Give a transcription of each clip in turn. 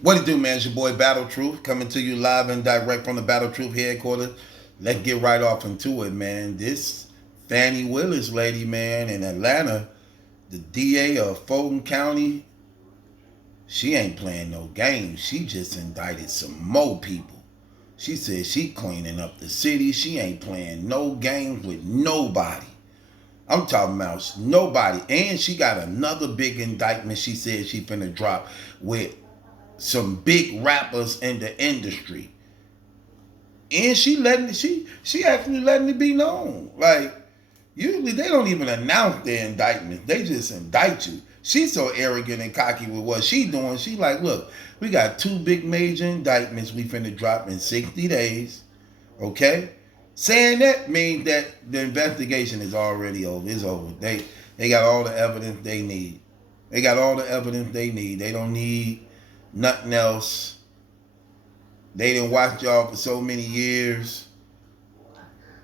What it do, man? It's your boy Battle Truth coming to you live and direct from the Battle Truth headquarters. Let's get right off into it, man. This Fani Willis lady, man, in Atlanta, the DA of Fulton County, she ain't playing no games. She just indicted some more people. She said she cleaning up the city. She ain't playing no games with nobody. I'm talking about nobody. And she got another big indictment she said she finna drop with some big rappers in the industry. And she actually letting it be known. Like, usually they don't even announce their indictments. They just indict you. She's so arrogant and cocky with what she doing. She like, look, we got two big major indictments we finna drop in 60 days. Okay? Saying that means that the investigation is already over. It's over. They got all the evidence they need. They got all the evidence they need. They don't need nothing else. They didn't watch y'all for so many years.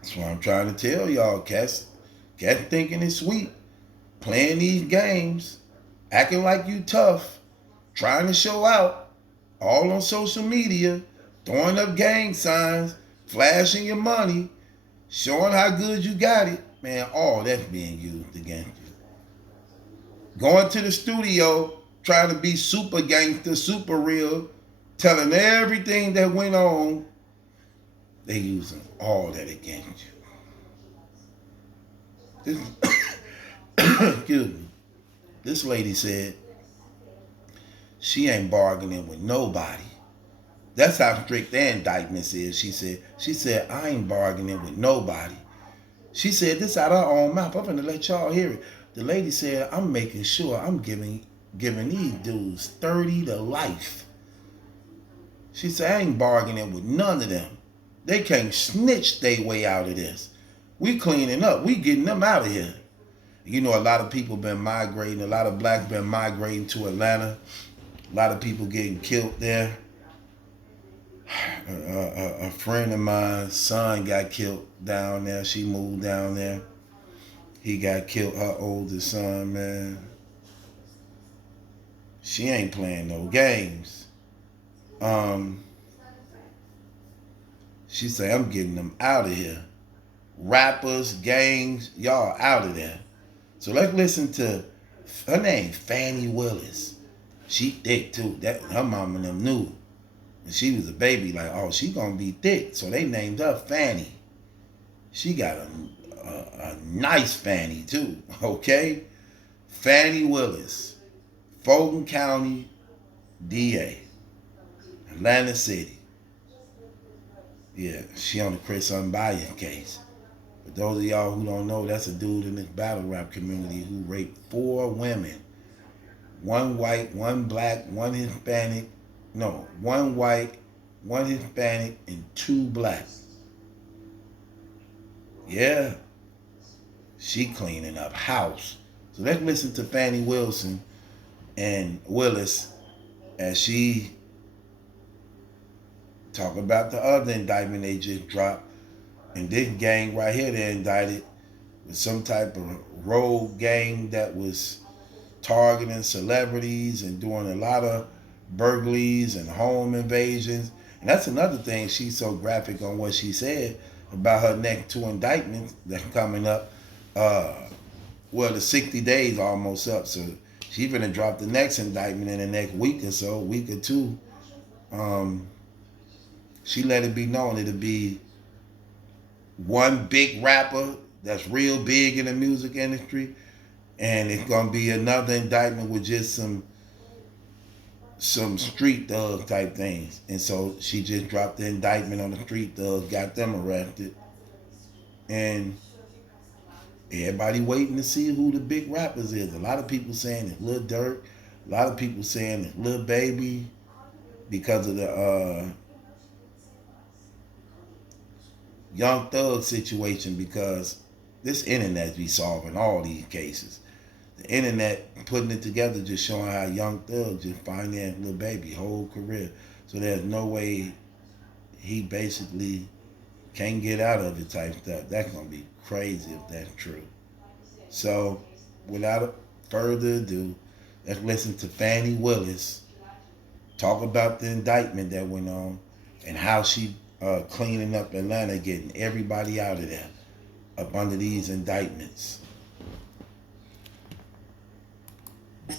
That's what I'm trying to tell y'all. Cats thinking it's sweet. Playing these games. Acting like you tough. Trying to show out. All on social media. Throwing up gang signs. Flashing your money. Showing how good you got it. Man, all that's being used against you. Going to the studio. Trying to be super gangster, super real. Telling everything that went on. They using all that against you. Excuse me. This lady said she ain't bargaining with nobody. That's how strict their indictments is. She said, I ain't bargaining with nobody. She said this out of her own mouth. I'm gonna let y'all hear it. The lady said, I'm making sure I'm giving these dudes 30 to life. She said, I ain't bargaining with none of them. They can't snitch their way out of this. We cleaning up. We getting them out of here. You know, a lot of people been migrating. A lot of blacks been migrating to Atlanta. A lot of people getting killed there. A friend of mine's son got killed down there. She moved down there. He got killed, her oldest son, man. She ain't playing no games. She say, I'm getting them out of here. Rappers, gangs, y'all out of there. So let's listen to her name, Fani Willis. She thick too. That her mama and them knew. And she was a baby, like, oh, she gonna be thick. So they named her Fani. She got a nice Fanny too. Okay? Fani Willis, Fulton County DA, Atlanta City. Yeah, she on the Chris Unbiased case. For those of y'all who don't know, that's a dude in this battle rap community who raped 4 women. One white, one black, one Hispanic. No, one white, one Hispanic, and 2 black. Yeah, she cleaning up house. So let's listen to Fani Wilson and Willis as she talk about the other indictment they just dropped. And this gang right here, they indicted with some type of rogue gang that was targeting celebrities and doing a lot of burglaries and home invasions. And that's another thing, she's so graphic on what she said about her next 2 indictments that's coming up. Well, the 60 days almost up, so she gonna drop the next indictment in the next week or so, week or two. She let it be known it'll be one big rapper that's real big in the music industry, and it's gonna be another indictment with just some street thug type things. And so she just dropped the indictment on the street thugs, got them arrested, and everybody waiting to see who the big rappers is. A lot of people saying it's Lil Durk. A lot of people saying it's Lil Baby because of the Young Thug situation, because this internet be solving all these cases. The internet putting it together, just showing how Young Thug just financed Lil Baby whole career. So there's no way he basically can't get out of it type stuff. That's gonna be crazy if that's true. So without further ado, let's listen to Fani Willis talk about the indictment that went on and how she cleaning up Atlanta, getting everybody out of there up under these indictments.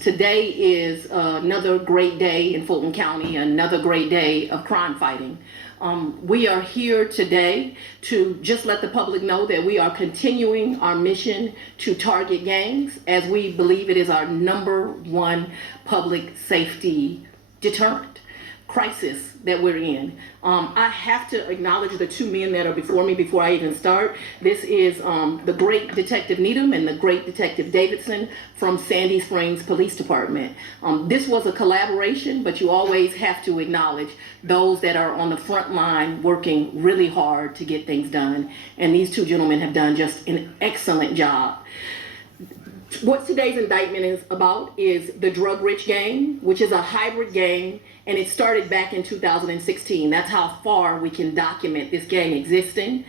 Today is another great day in Fulton County, another great day of crime fighting. We are here today to just let the public know that we are continuing our mission to target gangs, as we believe it is our #1 public safety deterrent crisis that we're in. I have to acknowledge the two men that are before me before I even start. This is the great Detective Needham and the great Detective Davidson from Sandy Springs Police Department. This was a collaboration, but you always have to acknowledge those that are on the front line working really hard to get things done. And these two gentlemen have done just an excellent job. What today's indictment is about is the Drug Rich Gang, which is a hybrid gang, and it started back in 2016. That's how far we can document this gang existing.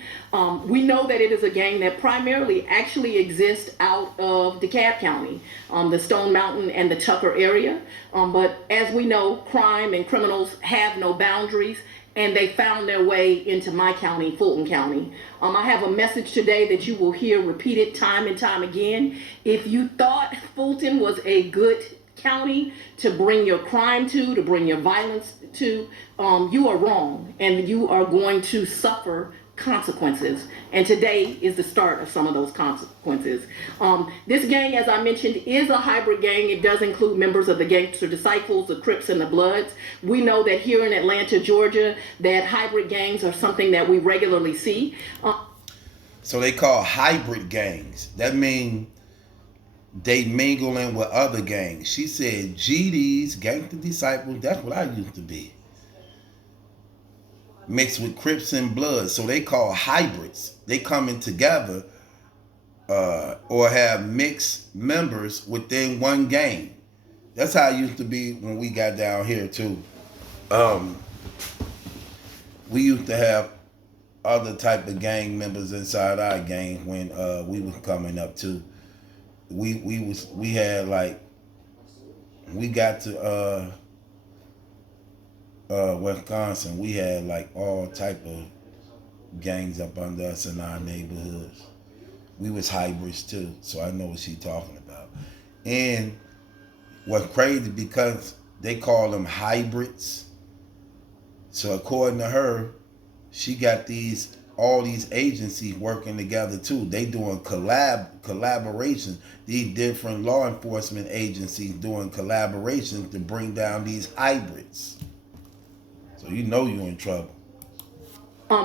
We know that it is a gang that primarily actually exists out of DeKalb County, the Stone Mountain and the Tucker area. But as we know, crime and criminals have no boundaries, and they found their way into my county, Fulton County. I have a message today that you will hear repeated time and time again. If you thought Fulton was a good county to bring your crime to bring your violence to, you are wrong, and you are going to suffer consequences. And today is the start of some of those consequences. This gang, as I mentioned, is a hybrid gang. It does include members of the Gangster Disciples, the Crips, and the Bloods. We know that here in Atlanta, Georgia, that hybrid gangs are something that we regularly see. So they call hybrid gangs. That means they mingle in with other gangs. She said, GDs, Gangster Disciples, that's what I used to be. Mixed with Crips and Bloods. So they call hybrids. They coming together or have mixed members within one gang. That's how it used to be when we got down here too. We used to have other type of gang members inside our gang when we was coming up too. We had like, we got to Wisconsin, we had like all type of gangs up under us in our neighborhoods. We was hybrids too, so I know what she's talking about. And what's crazy, because they call them hybrids, so according to her, she got all these agencies working together too. They doing collaborations. These different law enforcement agencies doing collaborations to bring down these hybrids. So you know you're in trouble.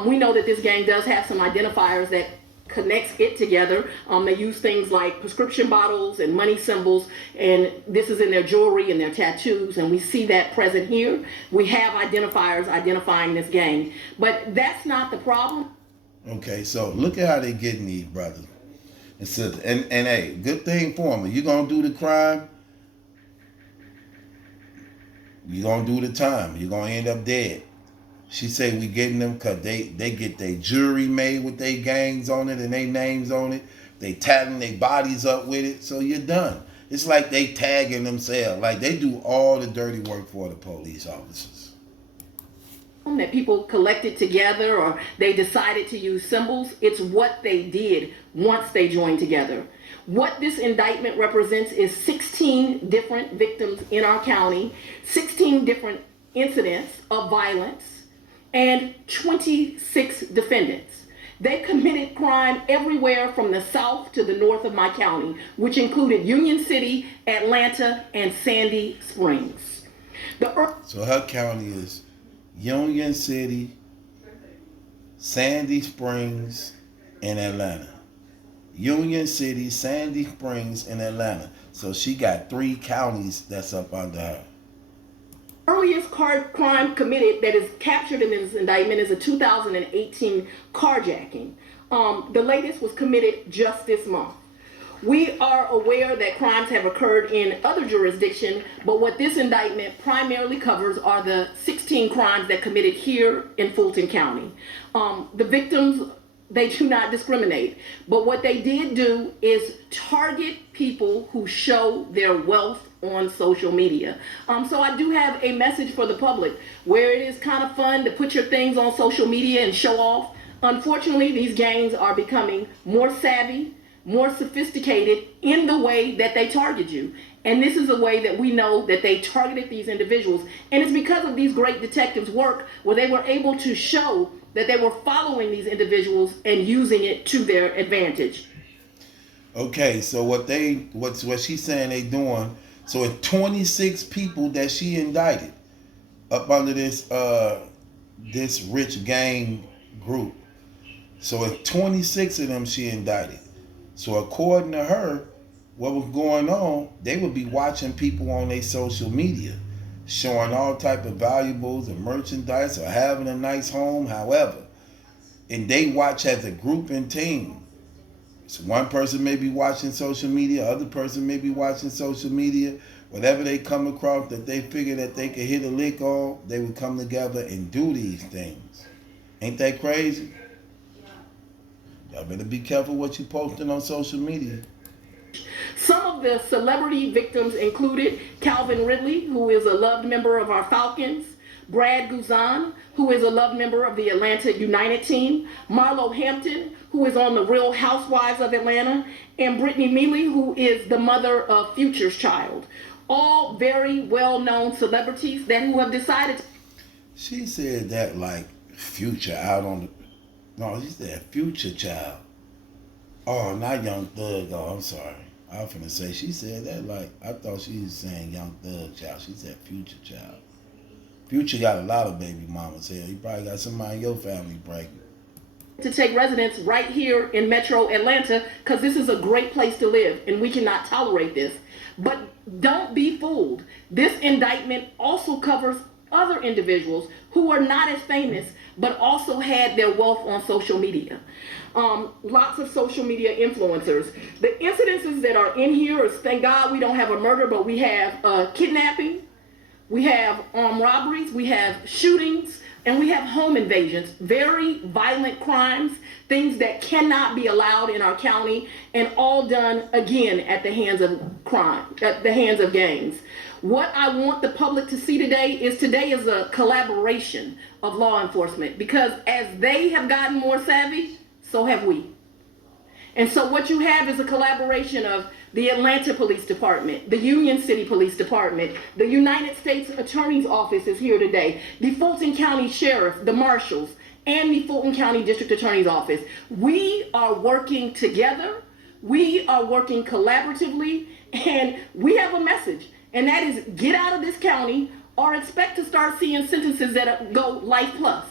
We know that this gang does have some identifiers that connects it together. They use things like prescription bottles and money symbols, and this is in their jewelry and their tattoos, and we see that present here. We have identifiers identifying this gang, but that's not the problem. Okay, so look at how they getting these brothers. It says, and hey, good thing for them. You're gonna do the crime, you're gonna do the time. You're gonna end up dead. She say we getting them because they get their jewelry made with their gangs on it and their names on it. They tagging their bodies up with it, so you're done. It's like they tagging themselves. Like they do all the dirty work for the police officers. That people collected together or they decided to use symbols. It's what they did once they joined together. What this indictment represents is 16 different victims in our county, 16 different incidents of violence, and 26 defendants. They committed crime everywhere from the south to the north of my county, which included Union City, Atlanta, and Sandy Springs. So her county is Union City, Sandy Springs, and Atlanta. Union City, Sandy Springs, and Atlanta. So she got 3 counties that's up under her. Earliest crime committed that is captured in this indictment is a 2018 carjacking. The latest was committed just this month. We are aware that crimes have occurred in other jurisdictions, but what this indictment primarily covers are the 16 crimes that committed here in Fulton County. The victims, they do not discriminate, but what they did do is target people who show their wealth on social media. So I do have a message for the public where it is kind of fun to put your things on social media and show off. Unfortunately, these gangs are becoming more savvy, more sophisticated in the way that they target you. And this is a way that we know that they targeted these individuals. And it's because of these great detectives' work where they were able to show that they were following these individuals and using it to their advantage. Okay, so what she's saying they doing, so it's 26 people that she indicted up under this rich gang group. So it's 26 of them she indicted. So according to her, what was going on, they would be watching people on their social media, showing all type of valuables and merchandise or having a nice home, however. And they watch as a group and team. So one person may be watching social media, other person may be watching social media. Whatever they come across that they figure that they could hit a lick on, they would come together and do these things. Ain't that crazy? Y'all better be careful what you posting on social media. Some of the celebrity victims included Calvin Ridley, who is a loved member of our Falcons, Brad Guzan, who is a loved member of the Atlanta United team, Marlo Hampton, who is on the Real Housewives of Atlanta, and Brittany Mealy, who is the mother of Future's child. All very well-known celebrities that who have decided. She said that like Future out on the... No, she said Future child. Oh, not Young Thug. Oh, I'm sorry. I was finna say, she said that like, I thought she was saying Young Thug child. She said Future child. Future got a lot of baby mamas here. He probably got somebody in your family pregnant. To take residence right here in Metro Atlanta, because this is a great place to live and we cannot tolerate this. But don't be fooled. This indictment also covers other individuals who are not as famous but also had their wealth on social media. Lots of social media influencers. The incidences that are in here is, thank God we don't have a murder, but we have kidnapping, we have armed robberies, we have shootings, and we have home invasions. Very violent crimes, things that cannot be allowed in our county, and all done again at the hands of crime, at the hands of gangs. What I want the public to see today is a collaboration of law enforcement, because as they have gotten more savvy, so have we. And so what you have is a collaboration of the Atlanta Police Department, the Union City Police Department, the United States Attorney's Office is here today, the Fulton County Sheriff, the Marshals, and the Fulton County District Attorney's Office. We are working together, we are working collaboratively, and we have a message, and that is get out of this county or expect to start seeing sentences that go life plus.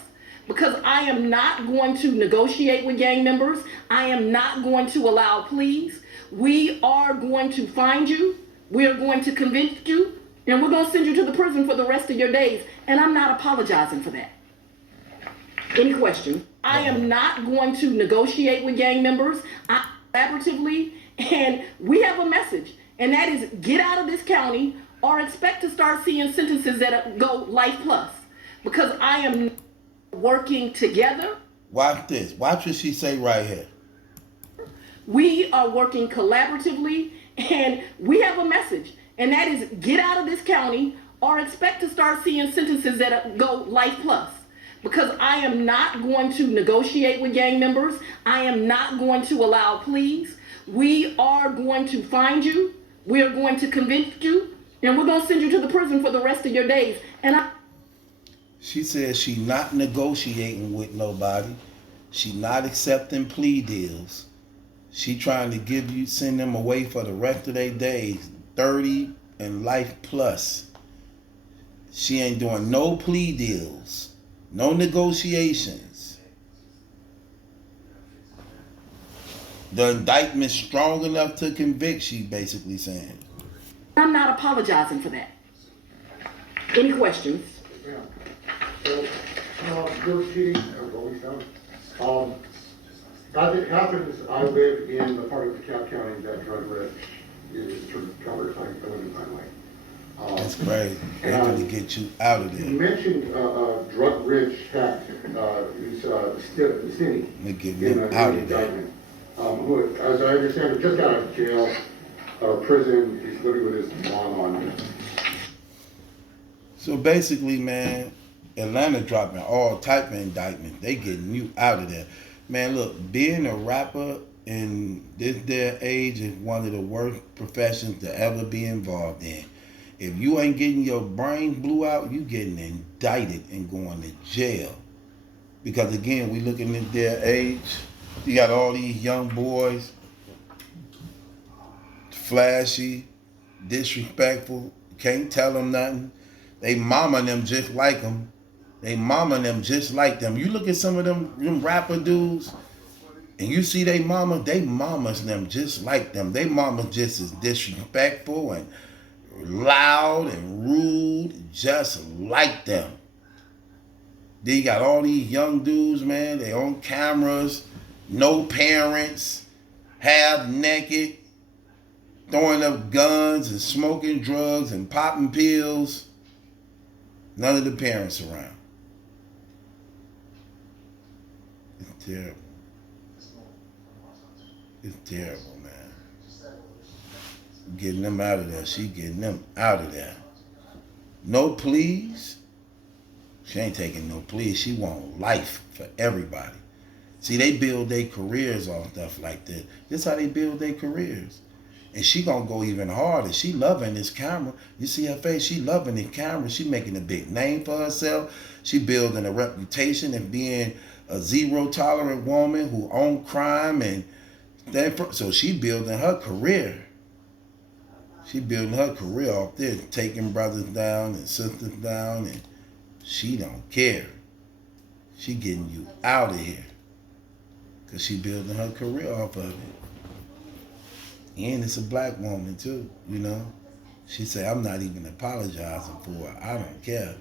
Because I am not going to negotiate with gang members. I am not going to allow pleas. We are going to find you. We are going to convict you. And we're going to send you to the prison for the rest of your days. And I'm not apologizing for that. Any questions? I am not going to negotiate with gang members. Collaboratively. And we have a message. And that is get out of this county or expect to start seeing sentences that go life plus. Because I am working together. Watch this. Watch what she say right here. We are working collaboratively, and we have a message, and that is get out of this county or expect to start seeing sentences that go life plus. Because I am not going to negotiate with gang members. I am not going to allow pleas. We are going to find you. We are going to convict you, and we're going to send you to the prison for the rest of your days. She says she not negotiating with nobody. She not accepting plea deals. She trying to send them away for the rest of their days, 30 and life plus. She ain't doing no plea deals, no negotiations. The indictment's strong enough to convict, she basically saying. I'm not apologizing for that. Any questions? So, negotiating, as it happens, I live in the part of DeKalb County that drug rich is sort of covered, I live in my That's crazy. They gonna get you out of there. You mentioned drug rich hack, who's Stinney. They get them out of there. Who, as I understand it, just got out of jail. prison. He's living with his mom on. So basically, man, Atlanta dropping all type of indictments. They getting you out of there. Man, look, being a rapper in this day and age is one of the worst professions to ever be involved in. If you ain't getting your brain blew out, you getting indicted and going to jail. Because again, we looking at their age. You got all these young boys, flashy, disrespectful, can't tell them nothing. They mama them just like them. They mama them just like them. You look at some of them rapper dudes, and you see they mamas them just like them. They mamas just as disrespectful and loud and rude, just like them. Then you got all these young dudes, man, they on cameras, no parents, half naked, throwing up guns and smoking drugs and popping pills. None of the parents around. It's terrible. It's terrible, man. Getting them out of there. She getting them out of there. No pleas. She ain't taking no pleas. She want life for everybody. See, they build their careers off stuff like that. This how they build their careers. And she gonna go even harder. She loving this camera. You see her face? She loving the camera. She making a big name for herself. She building a reputation of being a zero tolerant woman who own crime and so she building her career. She building her career off there, taking brothers down and sisters down, and she don't care. She getting you out of here. Cause she building her career off of it. And it's a black woman too, you know. She said, I'm not even apologizing for her. I don't care.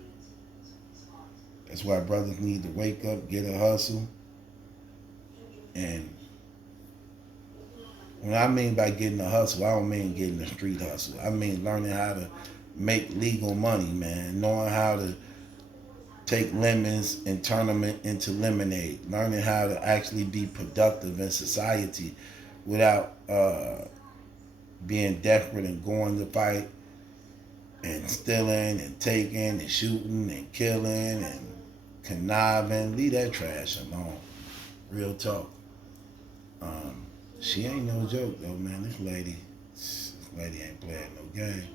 That's why brothers need to wake up, get a hustle. And when I mean by getting a hustle, I don't mean getting a street hustle. I mean learning how to make legal money, man. Knowing how to take lemons and turn them into lemonade. Learning how to actually be productive in society without being desperate and going to fight and stealing and taking and shooting and killing and conniving. Leave that trash alone. Real talk. She ain't no joke though, man. This lady ain't playing no game.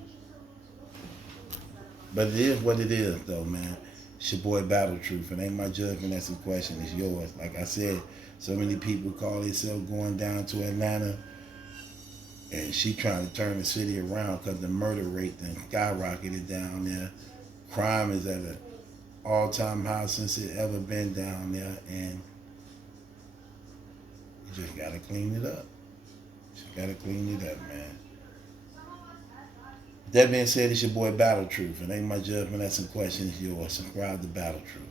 But it is what it is though, man. It's your boy Battle Truth. It ain't my judgment, that's the question, it's yours. Like I said, so many people call themselves going down to Atlanta, and she trying to turn the city around because the murder rate then skyrocketed down there. Crime is at an all-time high since it ever been down there, and you just gotta clean it up. Just gotta clean it up, man. That being said, it's your boy Battle Truth. It ain't my judgment, that's a question, it's yours. Subscribe to Battle Truth.